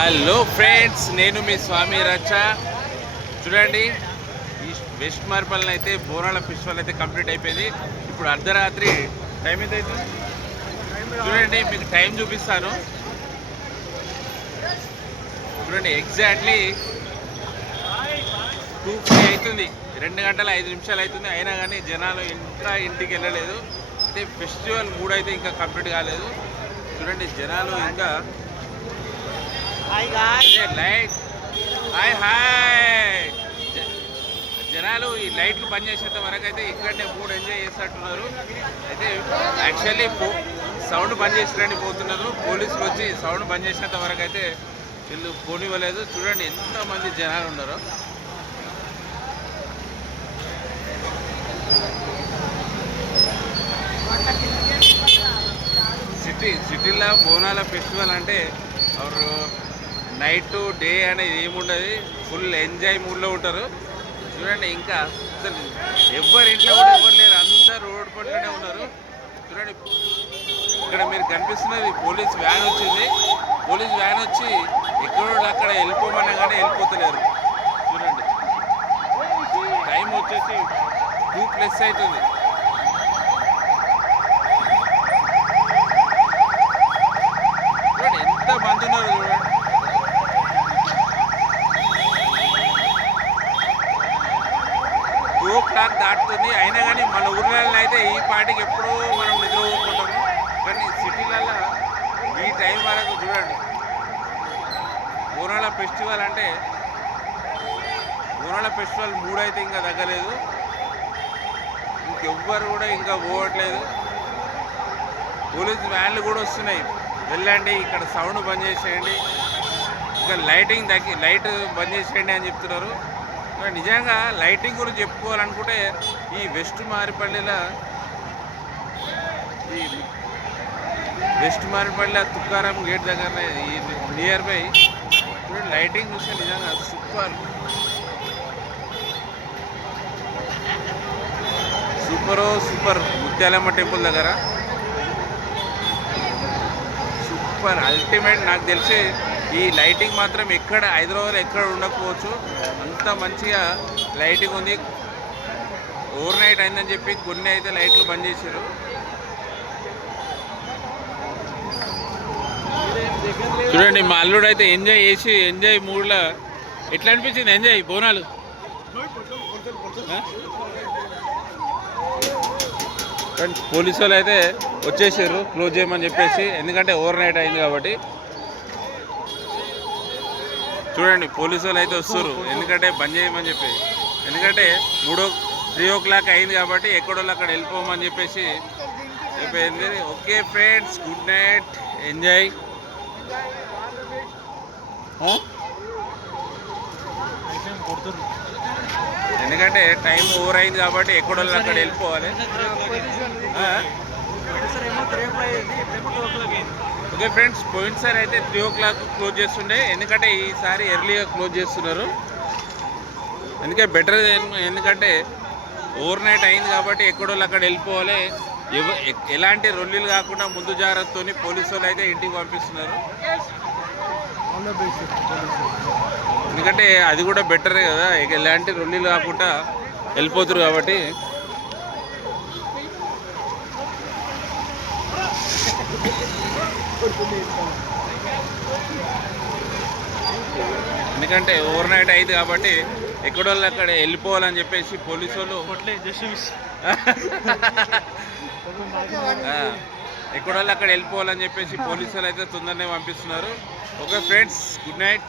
Hello friends, నేను మీ స్వామి రచ్చ. చూడండి, ఈ వెస్ట్ మార్పల్ని అయితే బోనాల ఫెస్టివల్ అయితే కంప్లీట్ అయిపోయింది. ఇప్పుడు అర్ధరాత్రి టైం ఎంత అవుతుంది చూడండి, మీకు టైం చూపిస్తాను. చూడండి, ఎగ్జాక్ట్లీ 2:50 అవుతుంది. 2 గంటల 5 నిమిషాలు అవుతుంది. అయినా కానీ జనాలు ఇంకా ఇంటికి వెళ్ళలేదు. అయితే ఫెస్టివల్ మూడ్ అయితే ఇంకా కంప్లీట్ కాలేదు. చూడండి, జనాలు ఇంకా లైట్ హాయ్ జనాలు ఈ లైట్లు బంద్ చేసేంత వరకు అయితే ఇక్కడనే మూడ్ ఎంజాయ్ చేస్తున్నారు. అయితే యాక్చువల్లీ సౌండ్ బంద్ చేసిరండి పోతున్నారు. పోలీసులు వచ్చి సౌండ్ బంద్ చేసేంత వరకు అయితే వీళ్ళు పోనివ్వలేదు. చూడండి ఎంతమంది జనాలు ఉన్నారో. సిటీలో బోనాల ఫెస్టివల్ అంటే ఎవరు నైట్ డే అనేది ఏముండదు, ఫుల్ ఎంజాయ్ మూడ్లో ఉంటారు. చూడండి, ఇంకా అసలు ఎవరి ఇంట్లో కూడా ఎవరు లేరు, అందరు రోడ్ పట్లనే ఉన్నారు. చూడండి, ఇక్కడ మీరు కనిపిస్తున్నది పోలీస్ వ్యాన్ వచ్చింది. పోలీస్ వ్యాన్ వచ్చి ఎక్కడో అక్కడ వెళ్ళిపోమన్నా కానీ వెళ్ళిపోతలేరు. చూడండి, టైం వచ్చేసి 2+ అవుతుంది. చూడండి ఎంత మంది ఉన్నారు. చూడండి, 2 o'clock దాటుతుంది. అయినా కానీ మన ఊర్లలో అయితే ఈ పాటికి ఎప్పుడూ మనం నిద్రపోతుంటాము. కానీ సిటీలలో ఈ టైం వరకు చూడండి, బోనాల ఫెస్టివల్ అంటే బోనాల ఫెస్టివల్ మూడు అయితే ఇంకా తగ్గలేదు. ఇంకెవ్వరు కూడా ఇంకా పోవట్లేదు. పోలీస్ వ్యాన్లు కూడా వస్తున్నాయి, వెళ్ళండి ఇక్కడ సౌండ్ బంద్ చేసేయండి, ఇంకా లైట్ బంద్ చేసేయండి అని చెప్తున్నారు. నిజంగా లైటింగ్ గురించి చెప్పుకోవాలనుకుంటే ఈ వెస్ట్ మారిపల్లిలో తుకారాం గేట్ దగ్గర ఈ నియర్ బై లైటింగ్ చూస్తే నిజంగా సూపర్ ముత్యాలమ్మ టెంపుల్ దగ్గర సూపర్ అల్టిమేట్. నాకు తెలిసి ఈ లైటింగ్ మాత్రం ఎక్కడ హైదరాబాద్లో ఎక్కడ ఉండకపోవచ్చు, అంత మంచిగా లైటింగ్ ఉంది. ఓవర్ నైట్ అయిందని చెప్పి కొన్ని అయితే లైట్లు బంద్ చేశారు. చూడండి, మా అల్లుడు అయితే ఎంజాయ్ మూడ్లో. ఎట్లా అనిపించింది ఎంజాయ్ బోనాలు? పోలీసు వాళ్ళు అయితే వచ్చేసారు క్లోజ్ చేయమని చెప్పేసి, ఎందుకంటే ఓవర్ నైట్ అయింది కాబట్టి. చూడండి, పోలీసు వాళ్ళు అయితే వస్తారు ఎందుకంటే బంద్ చేయమని చెప్పి, ఎందుకంటే 3 o'clock అయింది కాబట్టి ఎక్కడోళ్ళు అక్కడ వెళ్ళిపోమని చెప్పేసి చెప్పింది. Okay friends, good night, enjoy. ఎందుకంటే టైం ఓవర్ అయింది కాబట్టి ఎక్కడోళ్ళు అక్కడ వెళ్ళిపోవాలి. ఓకే ఫ్రెండ్స్, పోయినసారి అయితే 3 o'clock క్లోజ్ చేస్తుండే, ఎందుకంటే ఈసారి ఎర్లీగా క్లోజ్ చేస్తున్నారు. ఎందుకంటే ఓవర్ నైట్ అయింది కాబట్టి ఎక్కడోళ్ళు అక్కడ వెళ్ళిపోవాలి. ఎలాంటి రొల్లీలు కాకుండా ముందు జాగ్రత్తతోని పోలీసు వాళ్ళు అయితే ఇంటికి పంపిస్తున్నారు. ఎందుకంటే అది కూడా బెటరే కదా, ఎలాంటి రొల్లీలు కాకుండా వెళ్ళిపోతారు కాబట్టి. ఎందుకంటే ఓవర్ నైట్ అయింది కాబట్టి ఎక్కడోళ్ళు అక్కడ వెళ్ళిపోవాలని చెప్పేసి పోలీసు వాళ్ళు ఎక్కడోళ్ళు అక్కడ వెళ్ళిపోవాలని చెప్పేసి పోలీసు వాళ్ళు అయితే తొందరనే పంపిస్తున్నారు. Okay friends, good night.